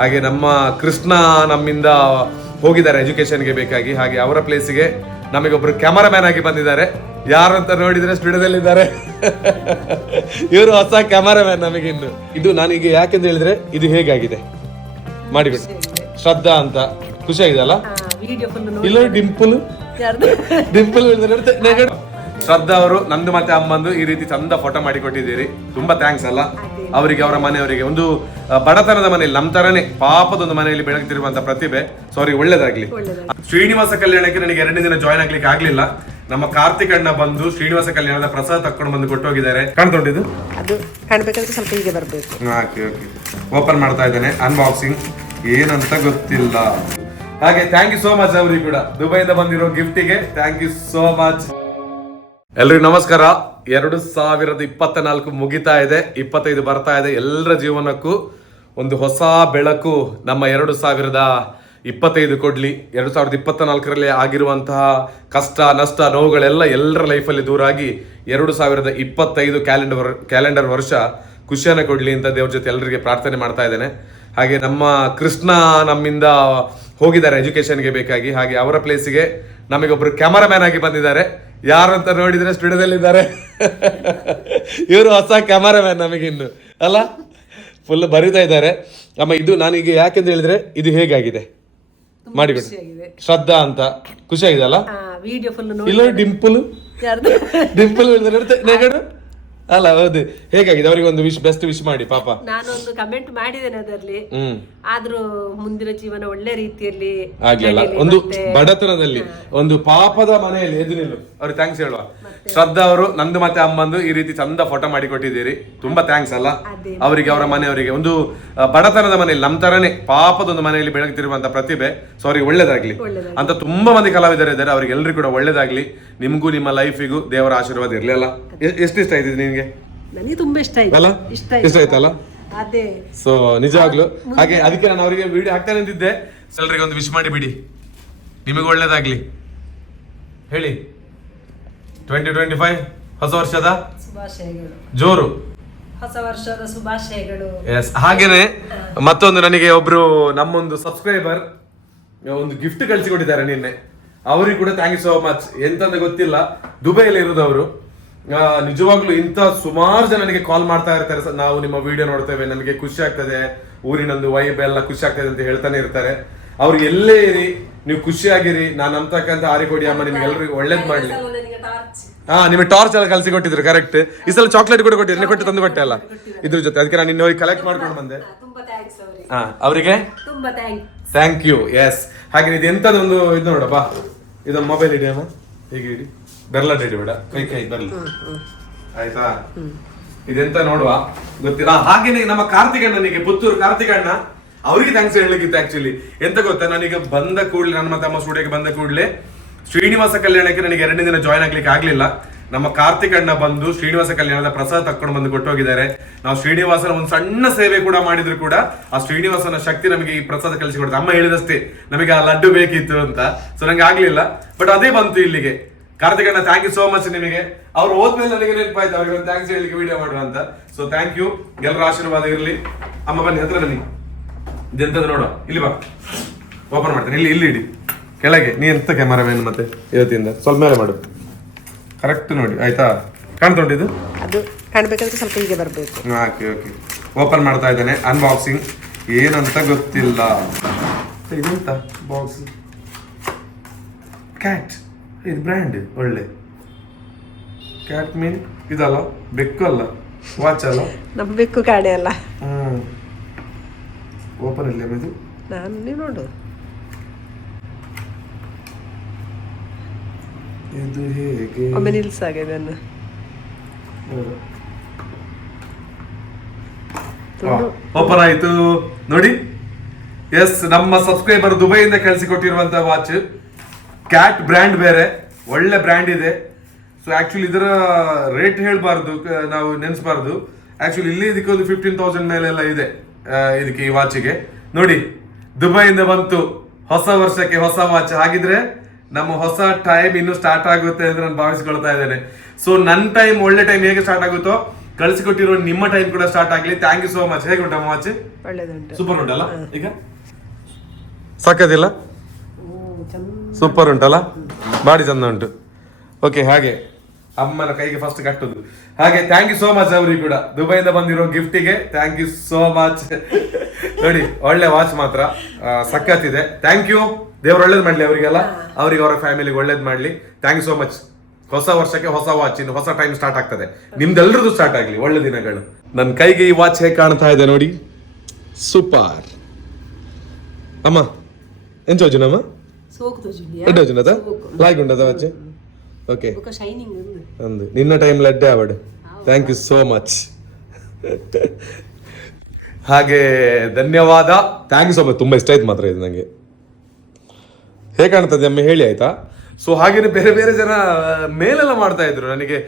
ಹಾಗೆ ನಮ್ಮ ಕೃಷ್ಣ ನಮ್ಮಿಂದ ಹೋಗಿದ್ದಾರೆ ಎಜುಕೇಶನ್ಗೆ ಬೇಕಾಗಿ. ಹಾಗೆ ಅವರ ಪ್ಲೇಸಿಗೆ ನಮಗೊಬ್ರು ಕ್ಯಾಮರಾಮ್ಯಾನ್ ಆಗಿ ಬಂದಿದ್ದಾರೆ. ಯಾರು ಅಂತ ನೋಡಿದ್ರೆ ಸ್ಟುಡಿಯೋದಲ್ಲಿದ್ದಾರೆ. ಇವರು ಹೊಸ ಕ್ಯಾಮರಾಮ್ಯಾನ್ ನಮಗಿನ್ನು. ಇದು ನಾನೀಗ ಯಾಕೆಂತ ಹೇಳಿದ್ರೆ ಇದು ಹೇಗಾಗಿದೆ ಮಾಡಿಬಿಟ್ಟು ಶ್ರದ್ಧಾ ಅಂತ ಖುಷಿಯಾಗಿದೆ ಅಲ್ಲ. ಇಲ್ಲ ಡಿಂಪಲ್ ಶ್ರದ್ಧಾ ಅವರು ನಂದು ಮತ್ತೆ ಅಮ್ಮಂದು ಈ ರೀತಿ ಚಂದ ಫೋಟೋ ಮಾಡಿಕೊಟ್ಟಿದ್ದೀರಿ. ತುಂಬಾ ಥ್ಯಾಂಕ್ಸ್ ಅಲ್ಲ ಅವರಿಗೆ, ಅವರ ಮನೆಯವರಿಗೆ. ಒಂದು ಬಡತನದ ಮನೆಯಲ್ಲಿ ನಮ್ಮ ತರನೇ ಪಾಪದೊಂದು ಮನೆಯಲ್ಲಿ ಬೆಳಗ್ತಿರುವಂತ ಪ್ರತಿಭೆ. ಸಾರಿ, ಒಳ್ಳೇದಾಗ್ಲಿ. ಶ್ರೀನಿವಾಸ ಕಲ್ಯಾಣಕ್ಕೆ ನನಗೆ 2ನೇ ದಿನ ಜಾಯ್ನ್ ಆಗ್ಲಿಕ್ಕೆ ಆಗ್ಲಿಲ್ಲ. ನಮ್ಮ ಕಾರ್ತಿಕ್ ಅಣ್ಣ ಬಂದು ಶ್ರೀನಿವಾಸ ಕಲ್ಯಾಣದ ಪ್ರಸಾದ ತಕ್ಕೊಂಡು ಬಂದು ಕೊಟ್ಟೋಗಿದ್ದಾರೆ. ಕಾಣ್ತೊಂಡಿದ್ದು ಅದು ಕಾಣ್ಬೇಕಂದ್ರೆ ಸ್ವಲ್ಪ ಹೀಗೆ ಬರಬೇಕು. ಓಕೆ ಓಕೆ, ಓಪನ್ ಮಾಡ್ತಾ ಇದ್ದೇನೆ. ಅನ್ಬಾಕ್ಸಿಂಗ್ ಏನಂತ ಗೊತ್ತಿಲ್ಲ. ಹಾಗೆ ಥ್ಯಾಂಕ್ ಯು ಸೋ ಮಚ್ ಅವರಿಗೆ ಕೂಡ ದುಬೈಯಿಂದ ಬಂದಿರೋ ಗಿಫ್ಟಿಗೆ ಥ್ಯಾಂಕ್ ಯು ಸೋ ಮಚ್. ಎಲ್ರಿಗೂ ನಮಸ್ಕಾರ. 2024 ಮುಗಿತಾ ಇದೆ, 25 ಬರ್ತಾ ಇದೆ. ಎಲ್ಲರ ಜೀವನಕ್ಕೂ ಒಂದು ಹೊಸ ಬೆಳಕು ನಮ್ಮ 2025 ಕೊಡ್ಲಿ. 2024ರಲ್ಲಿ ಆಗಿರುವಂತಹ ಕಷ್ಟ ನಷ್ಟ ನೋವುಗಳೆಲ್ಲ ಎಲ್ಲರ ಲೈಫಲ್ಲಿ ದೂರ ಆಗಿ 2025 ಕ್ಯಾಲೆಂಡರ್ ವರ್ಷ ಖುಷಿಯನ್ನು ಕೊಡ್ಲಿ ಅಂತ ದೇವ್ರ ಜೊತೆ ಎಲ್ಲರಿಗೆ ಪ್ರಾರ್ಥನೆ ಮಾಡ್ತಾ ಇದ್ದೇನೆ. ಹಾಗೆ ನಮ್ಮ ಕೃಷ್ಣ ನಮ್ಮಿಂದ ಹೋಗಿದ್ದಾರೆ ಎಜುಕೇಶನ್ಗೆ ಬೇಕಾಗಿ. ಹಾಗೆ ಅವರ ಪ್ಲೇಸಿಗೆ ನಮಗೊಬ್ರು ಕ್ಯಾಮರಾಮ್ಯಾನ್ ಆಗಿ ಬಂದಿದ್ದಾರೆ. ಯಾರು ಅಂತ ನೋಡಿದ್ರೆ ಸ್ಟುಡಿಯೋದಲ್ಲಿದ್ದಾರೆ. ಇವರು ಹೊಸ ಕ್ಯಾಮರಾಮ್ಯಾನ್ ನಮಗಿನ್ನು ಅಲ್ಲ. ಫುಲ್ ಬರಿತಾ ಇದ್ದಾರೆ. ಅಮ್ಮ ಇದು ನಾನೀಗ ಯಾಕೆಂತ ಹೇಳಿದ್ರೆ ಇದು ಹೇಗಾಗಿದೆ ಮಾಡಿಬಿಟ್ಟು ಶ್ರದ್ಧಾ ಅಂತ ಖುಷಿಯಾಗಿದೆ ಅಲ್ಲ. ಇಲ್ಲ ಡಿಂಪಲ್ ಅಲ್ಲ. ಹೌದು, ಹೇಗಾಗಿದೆ ಅವರಿಗೆ ಒಂದು ಬೆಸ್ಟ್ ವಿಶ್ ಮಾಡಿ ಪಾಪ. ನಾನೊಂದು ಕಮೆಂಟ್ ಮಾಡಿದ್ದೇನೆ ಅದರಲ್ಲಿ. ಆದ್ರೂ ಮುಂದಿನ ಜೀವನ ಒಳ್ಳೆ ರೀತಿಯಲ್ಲಿ ಆಗ್ಲಿಲ್ಲ. ಒಂದು ಬಡತನದಲ್ಲಿ ಒಂದು ಪಾಪದ ಮನೆಯಲ್ಲಿ ಎದುರಿಲ್ಲ. ಅವ್ರಿಗೆ ಥ್ಯಾಂಕ್ಸ್ ಹೇಳುವ. ಶ್ರದ್ಧಾ ಅವರು ನಂದು ಮತ್ತೆ ಅಮ್ಮಂದು ಈ ರೀತಿ ಚಂದ ಫೋಟೋ ಮಾಡಿಕೊಟ್ಟಿದ್ದೀರಿ. ತುಂಬಾ ಥ್ಯಾಂಕ್ಸ್ ಅಲ್ಲ ಅವರಿಗೆ, ಅವರ ಮನೆಯವರಿಗೆ. ಒಂದು ಬಡತನದ ಮನೆಯಲ್ಲಿ ನಮ್ಮ ತರನೇ ಪಾಪದೊಂದು ಮನೆಯಲ್ಲಿ ಬೆಳಗ್ತಿರುವಂತ ಪ್ರತಿಭೆ. ಸಾರಿ, ಒಳ್ಳೇದಾಗ್ಲಿ ಅಂತ ತುಂಬಾ ಮಂದಿ ಕಲಾವಿದರು ಇದ್ದಾರೆ. ಅವ್ರಿಗೆ ಎಲ್ರಿಗೂ ಕೂಡ ಒಳ್ಳೇದಾಗ್ಲಿ. ನಿಮ್ಗೂ ನಿಮ್ಮ ಲೈಫಿಗೂ ದೇವರ ಆಶೀರ್ವಾದ ಇರ್ಲಿ ಅಲ್ಲ. ಎಷ್ಟು ಇಷ್ಟ ಆಯ್ತು ನಿನ್ಗೆ? ನನಗೆ ತುಂಬಾ ಇಷ್ಟ ಆಯ್ತಲ್ಲ. ಅದೇ ಸೊ ನಿಜವಾಗ್ಲು ಹಾಗೆ ಅದಕ್ಕೆ ನಾನು ಅವರಿಗೆ ವಿಡಿಯೋ ಹಾಕ್ತಾ ನಿಂತಿದ್ದೆ. ಎಲ್ಲರಿಗೆ ಒಂದು ವಿಶ್ ಮಾಡಿ ಬಿಡಿ, ನಿಮಗೆ ಒಳ್ಳೇದಾಗ್ಲಿ ಹೇಳಿ. 2025 ಹೊಸ ವರ್ಷದ ಶುಭಾಶಯಗಳು, ಜೋರು ಹೊಸ ವರ್ಷದ ಶುಭಾಶಯಗಳು. ಎಸ್. ಹಾಗೇನೆ ಮತ್ತೊಂದು ನನಗೆ ಒಬ್ರು ನಮ್ಮೊಂದು ಸಬ್ಸ್ಕ್ರೈಬರ್ ಒಂದು ಗಿಫ್ಟ್ ಕಳಿಸಿಕೊಟ್ಟಿದ್ದಾರೆ ನಿನ್ನೆ. ಅವರಿಗೆ ಕೂಡ ಥ್ಯಾಂಕ್ ಯು ಸೋ ಮಚ್. ಎಂತಂತ ಗೊತ್ತಿಲ್ಲ, ದುಬೈಯಲ್ಲಿ ಇರೋದು ಅವರು. ನಿಜವಾಗ್ಲೂ ಇಂಥ ಸುಮಾರು ಜನ ನನಗೆ ಕಾಲ್ ಮಾಡ್ತಾ ಇರ್ತಾರೆ. ನಾವು ನಿಮ್ಮ ವಿಡಿಯೋ ನೋಡ್ತೇವೆ, ನಮಗೆ ಖುಷಿ ಆಗ್ತದೆ, ಊರಿನೊಂದು ವೈಬ್ ಎಲ್ಲ ಖುಷಿ ಆಗ್ತದೆ ಅಂತ ಹೇಳ್ತಾನೆ ಇರ್ತಾರೆ. ಅವ್ರು ಎಲ್ಲೇ ಇರಿ, ನೀವು ಖುಷಿಯಾಗಿರಿ. ನಾನು ಅಂತಕ್ಕಂಥ ಆರಿಕೊಡಿ ಅಮ್ಮ ನಿಮ್ಗೆ ಎಲ್ರಿಗೂ ಒಳ್ಳೇದ್ ಮಾಡ್ಲಿ. ನಿಮಗೆ ಟಾರ್ಚ್ ಎಲ್ಲ ಕಲ್ಸಿ ಕೊಟ್ಟಿದ್ರು. ಕರೆಕ್ಟ್. ಈ ಸಲ ಚಾಕ್ಲೇಟ್ ಕೂಡ ಕೊಟ್ಟಿದ್ರು, ಕೊಟ್ಟು ತಂದು ಕೊಟ್ಟೆ ಅಲ್ಲ ಇದ್ರ ಜೊತೆ. ಅದಕ್ಕೆ ನಾನು ಇನ್ನೊಂದು ಕಲೆಕ್ಟ್ ಮಾಡ್ಕೊಂಡು ಬಂದೆ. ಅವರಿಗೆ ಥ್ಯಾಂಕ್ ಯು. ಎಸ್. ಹಾಗೆ ಇದು ಎಂತದೊಂದು ಇದು ನೋಡಪ್ಪ, ಇದೊಂದು ಮೊಬೈಲ್ ಇಡಿ ಅಮ್ಮ, ಹೀಗೆ ಇಡಿ, ಬೆರ್ಲ ಇಡಿ ಬೇಡ, ಕೈ ಬರ್ಲಿ ಆಯ್ತಾ. ಇದೆಂತ ನೋಡುವ ಗೊತ್ತಿಲ್ಲ. ಹಾಗೇನೆ ನಮ್ಮ ಕಾರ್ತಿಕಣ್ಣನಿಗೆ, ಪುತ್ತೂರು ಕಾರ್ತಿಕಣ್ಣ, ಅವರಿಗೆ ಥ್ಯಾಂಕ್ಸ್ ಹೇಳಲಿಕ್ಕಿತ್ತು ಆಕ್ಚುಲಿ. ಎಂತ ಗೊತ್ತಾ, ನನಗೆ ಬಂದ ಕೂಡಲೇ, ನನ್ನ ಮತ್ತೆ ಅಮ್ಮ ಸ್ಟುಡಿಯೋಗೆ ಬಂದ ಕೂಡಲೇ ಶ್ರೀನಿವಾಸ ಕಲ್ಯಾಣಕ್ಕೆ ನನಗೆ 2ನೇ ದಿನ ಜಾಯ್ನ್ ಆಗ್ಲಿಕ್ಕೆ ಆಗ್ಲಿಲ್ಲ. ನಮ್ಮ ಕಾರ್ತಿಕ್ ಅಣ್ಣ ಬಂದು ಶ್ರೀನಿವಾಸ ಕಲ್ಯಾಣದ ಪ್ರಸಾದ ತಕ್ಕೊಂಡು ಬಂದು ಕೊಟ್ಟೋಗಿದ್ದಾರೆ. ನಾವು ಶ್ರೀನಿವಾಸನ ಒಂದು ಸಣ್ಣ ಸೇವೆ ಕೂಡ ಮಾಡಿದ್ರು ಕೂಡ ಆ ಶ್ರೀನಿವಾಸನ ಶಕ್ತಿ ನಮಗೆ ಈ ಪ್ರಸಾದ ಕಲಿಸಿಕೊಡುತ್ತೆ. ಅಮ್ಮ ಹೇಳಿದಷ್ಟೇ ನಮಗೆ ಆ ಲಡ್ಡು ಬೇಕಿತ್ತು ಅಂತ. ಸೊ ನಂಗೆ ಆಗ್ಲಿಲ್ಲ, ಬಟ್ ಅದೇ ಬಂತು ಇಲ್ಲಿಗೆ. ಕಾರ್ತಿಕ್ ಅಣ್ಣ ಥ್ಯಾಂಕ್ ಯು ಸೋ ಮಚ್ ನಿಮಗೆ. ಅವ್ರು ಹೋದ್ಮೇಲೆ ನನಗೆ ನೆನಪಾಯ್ತು ಅವರಿಗೆ ಒಂದು ಥ್ಯಾಂಕ್ಸ್ ಹೇಳಲಿಕ್ಕೆ ವಿಡಿಯೋ ಮಾಡುವ ಅಂತ. ಸೊ ಥ್ಯಾಂಕ್ ಯು, ಎಲ್ಲರ ಆಶೀರ್ವಾದ ಇರಲಿ. ಅಮ್ಮ ಬನ್ನಿ ಹತ್ರ ಬನ್ನಿ. ಇದೆಂತದ್ದು ನೋಡುವ, ಇಲ್ಲಿ ಬಾ, ಓಪನ್ ಮಾಡ್ತೇನೆ. ಇಲ್ಲಿ ಇಡಿ ಕೆಳಗೆ. ನೀ ಎಂತ ಕ್ಯಾಮರಾಮನ್ ಮತ್ತೆ ಇವತ್ತಿಂದ ಸ್ವಲ್ಪ ಮೇಲೆ ಮಾಡು, ಕರೆಕ್ಟ್ ನೋಡಿ ಆಯ್ತಾ. ಕಾಣ್ತೊಂಡಿದ್ದು ಅದು ಕಾಣ್ಬೇಕಂದ್ರೆ ಸ್ವಲ್ಪ ಹೀಗೆ ಬರಬೇಕು. ಓಕೆ ಓಕೆ, ಓಪನ್ ಮಾಡ್ತಾ ಇದ್ದೇನೆ. ಅನ್ಬಾಕ್ಸಿಂಗ್ ಏನಂತ ಗೊತ್ತಿಲ್ಲ. ಇದೆಂತ ಬಾಕ್ಸ್? ಕ್ಯಾಟ್. ಇದು ಬ್ರ್ಯಾಂಡ್ ಒಳ್ಳೆ. ಕ್ಯಾಟ್ ಮೀನ್ ಇದಲ್ಲ, ಬೆಕ್ಕು ಅಲ್ಲ, ವಾಚ್ ಅಲ್ಲ, ನಮ್ಮ ಬೆಕ್ಕು ಕಾಣೆ ಅಲ್ಲ. ಓಪನ್ ಇಲ್ಲ ಇದು. ನೀವು ನೋಡು, ಇದು ಹೇಗೆ ಒಮ್ಮೆ ನಿಲ್ಸಾಗೆ ಇದನ್ನು. ಓಪನ್ ಆಯ್ತು ನೋಡಿ. ಎಸ್, ನಮ್ಮ ಸಬ್ಸ್ಕ್ರೈಬರ್ ದುಬೈಯಿಂದ ಕಳಿಸಿಕೊಟ್ಟಿರುವಂತಹ ವಾಚ್. ಕ್ಯಾಟ್ ಬ್ರ್ಯಾಂಡ್ ಬೇರೆ, ಒಳ್ಳೆ ಬ್ರ್ಯಾಂಡ್ ಇದೆ. ಸೊ ಆಕ್ಚುಲಿ ಇದರ ರೇಟ್ ಹೇಳ್ಬಾರ್ದು, ನಾವು ನೆನೆಸಬಾರ್ದು. ಆಕ್ಚುಲಿ ಇಲ್ಲಿ ಇದಕ್ಕೆ ಒಂದು 15,000 ಮೇಲೆಲ್ಲ ಇದೆ ಇದಕ್ಕೆ, ಈ ವಾಚಿಗೆ. ನೋಡಿ, ದುಬೈಯಿಂದ ಬಂತು ಹೊಸ ವರ್ಷಕ್ಕೆ ಹೊಸ ವಾಚ್. ಹಾಗಿದ್ರೆ ನಮ್ಮ ಹೊಸ ಟೈಮ್ ಇನ್ನು ಸ್ಟಾರ್ಟ್ ಆಗುತ್ತೆ ಅಂತ ನಾನು ಭಾವಿಸ್ಕೊಳ್ತಾ ಇದ್ದೇನೆ. ಸೊ ನನ್ನ ಟೈಮ್, ಒಳ್ಳೆ ಟೈಮ್ ಹೇಗೆ ಸ್ಟಾರ್ಟ್ ಆಗುತ್ತೋ ಕಳಿಸಿಕೊಟ್ಟಿರೋ ನಿಮ್ಮ ಟೈಮ್ ಕೂಡ ಸ್ಟಾರ್ಟ್ ಆಗ್ಲಿ. Thank you so much. ಹೇಗೆ ಉಂಟಮ್ಮ ವಾಚ್? ಒಳ್ಳೇದುಂಟು. ಸೂಪರ್ ಉಂಟಲ್ಲ ಈಗ? ಸಾಕದಿಲ್ಲ? ಸೂಪರ್ ಉಂಟಲ್ಲ, ಬಾಡಿ ಚಂದ ಉಂಟು. ಓಕೆ, ಹಾಗೆ ಅಮ್ಮನ ಕೈಗೆ ಫಸ್ಟ್ ಕಟ್ಟುದು. ಹಾಗೆ ಥ್ಯಾಂಕ್ ಯು ಸೋ ಮಚ್ ಅವರಿಗೆ ಕೂಡ ದುಬೈಯಿಂದ ಬಂದಿರೋ ಗಿಫ್ಟಿಗೆ ಥ್ಯಾಂಕ್ ಯು ಸೋ ಮಚ್. ನೋಡಿ ಒಳ್ಳೆ ವಾಚ್ ಮಾತ್ರ ಸಖತ್ತಿದೆ. Thank you. ದೇವ್ರು ಒಳ್ಳೇದು ಮಾಡ್ಲಿ ಅವರಿಗೆಲ್ಲ, ಅವ್ರಿಗೆ ಅವರ ಫ್ಯಾಮಿಲಿಗೆ ಒಳ್ಳೇದು ಮಾಡ್ಲಿ. Thank you so much. ಹೊಸ ವರ್ಷಕ್ಕೆ ಹೊಸ ವಾಚ್, ಇನ್ನು ಹೊಸ ಟೈಮ್ ಸ್ಟಾರ್ಟ್ ಆಗ್ತದೆ. ನಿಮ್ದೆಲ್ಲರದು ಸ್ಟಾರ್ಟ್ ಆಗ್ಲಿ, ಒಳ್ಳೆ ದಿನಗಳು. ನನ್ನ ಕೈಗೆ ಈ ವಾಚ್ ಹೇಗೆ ಕಾಣ್ತಾ ಇದೆ ನೋಡಿ, ಸೂಪರ್. ಅಮ್ಮ ಎಂಚ ನಮ್ಮ ಎಡ್ಡೆ వచ్చినదా లైక్ ఉండదా వచ్చి ఓకే షైనింగ్ ఉంది నిన్న టైంలో అడ్డే ఆవిడ. Thank you so much. ಹಾಗೆ ಧನ್ಯವಾದ. Thank you so much. ತುಂಬ ಇಷ್ಟ ಆಯ್ತು ಮಾತ್ರ ಇದು ನನಗೆ. ಹೇಗೆ ಕಾಣ್ತದೆ ಅಮ್ಮ ಹೇಳಿ ಆಯ್ತಾ? ಸೊ ಹಾಗೇನೆ ಬೇರೆ ಬೇರೆ ಜನ ಮೇಲೆಲ್ಲ ಮಾಡ್ತಾ ಇದ್ರು ನನಗೆ,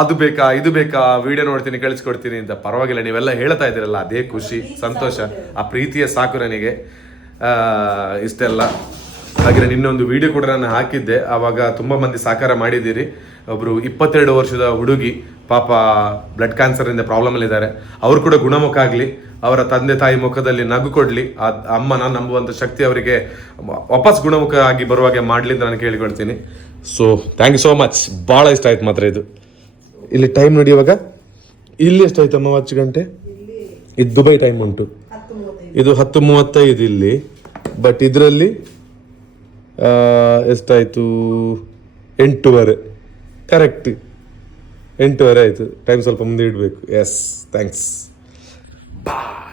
ಅದು ಬೇಕಾ ಇದು ಬೇಕಾ, ವಿಡಿಯೋ ನೋಡ್ತೀನಿ ಕಳಿಸ್ಕೊಡ್ತೀನಿ ಅಂತ. ಪರವಾಗಿಲ್ಲ, ನೀವೆಲ್ಲ ಹೇಳ್ತಾ ಇದ್ದೀರಲ್ಲ, ಅದೇ ಖುಷಿ ಸಂತೋಷ, ಆ ಪ್ರೀತಿಯ ಸಾಕು ನನಗೆ. ಇಷ್ಟೆಲ್ಲ ಹಾಗೆ ನಿನ್ನೊಂದು ವಿಡಿಯೋ ಕೂಡ ನಾನು ಹಾಕಿದ್ದೆ, ಆವಾಗ ತುಂಬ ಮಂದಿ ಸಹಕಾರ ಮಾಡಿದ್ದೀರಿ. ಒಬ್ಬರು 22 ವರ್ಷದ ಹುಡುಗಿ ಪಾಪ ಬ್ಲಡ್ ಕ್ಯಾನ್ಸರಿಂದ ಪ್ರಾಬ್ಲಮಲ್ಲಿದ್ದಾರೆ. ಅವರು ಕೂಡ ಗುಣಮುಖ ಆಗಲಿ, ಅವರ ತಂದೆ ತಾಯಿ ಮುಖದಲ್ಲಿ ನಗು ಕೊಡಲಿ, ಆ ಅಮ್ಮನ ನಂಬುವಂಥ ಶಕ್ತಿ ಅವರಿಗೆ ವಾಪಸ್ ಗುಣಮುಖ ಆಗಿ ಬರುವಾಗೆ ಮಾಡಲಿ ಅಂತ ನಾನು ಕೇಳಿಕೊಳ್ತೀನಿ. So thank you so much. ಭಾಳ ಇಷ್ಟ ಆಯ್ತು ಮಾತ್ರ ಇದು. ಇಲ್ಲಿ ಟೈಮ್ ನೋಡಿ, ಇವಾಗ ಇಲ್ಲಿ ಎಷ್ಟಾಯ್ತಮ್ಮ ವಾಚ್ ಗಂಟೆ? ಇದು ದುಬೈ ಟೈಮ್ ಉಂಟು, ಇದು 10:35 ಇಲ್ಲಿ. ಬಟ್ ಇದರಲ್ಲಿ ಎಷ್ಟಾಯಿತು? 8:15 ಕರೆಕ್ಟ್, 8:15 ಆಯಿತು. ಟೈಮ್ ಸ್ವಲ್ಪ ಮುಂದೆ ಇಡಬೇಕು. ಎಸ್, ಥ್ಯಾಂಕ್ಸ್, ಬಾಯ್.